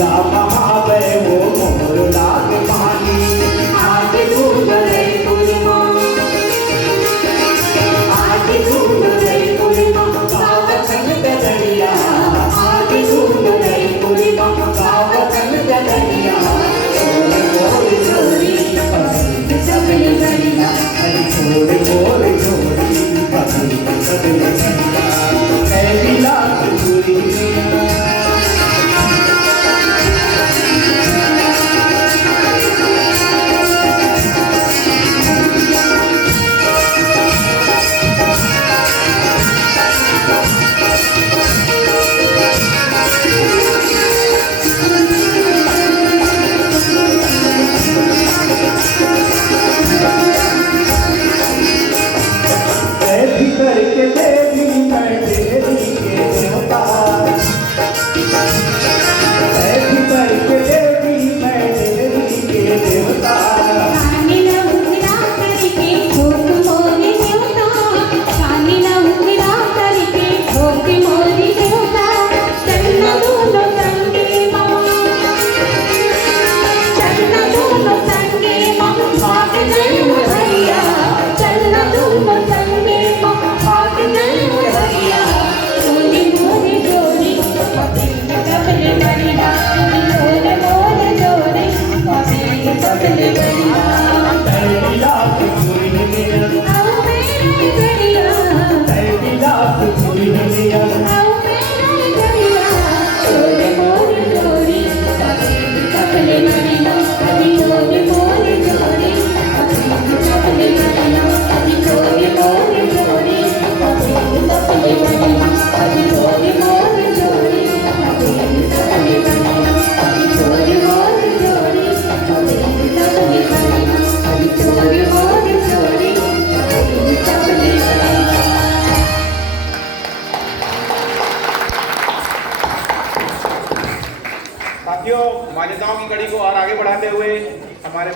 या महावे वो मोर लाग मानी आज घूम रही पूर्णिमा आज घूम रही पूर्णिमा गाव संग दरिया आज घूम रही पूर्णिमा गाव संग दरिया मोर जोड़ी पसंद सबने दरिया मोर मोर जोड़ी पसंद सबने दरिया ऐ लाख पूरी करके देवी मैं तेरी के देवता ऐसी करके देवी मैं तेरी के देवता कानीला उंगरा करके ठोक मोरी देवता कानीला उंगरा करके ठोक मोरी देवता चलना दोनों संगे माँ चलना दोनों संगे माँ भाग गई हरिया चलना दोनों संगे माँ भाग गई हरिया मोरी मोरी जोड़ी पपीते कबले बनिया मोरे मोरे जोड़ी पपीते कबले बनिया ऐ लाख पूरी निया आओ मेरे गलिया ऐ लाख पूरी निया आओ मेरे गलिया मोरे मोरे जोड़ी पपीते कबले बनिया अभी मोरे मोरे जोड़ी पपीते कबले बनिया अभी मोरे मोरे जोड़ी पपीते कबले बनिया अभी मोरे मोरे जोड़ी पपीते कबले बनिया अभी मोरे मोरे जोड़ी पपीते कबले बनिया अभी मोरे मोरे जोड़ी पपीते कबले बनिया साथियों, मान्यताओं की कड़ी को और आगे बढ़ाते हुए हमारे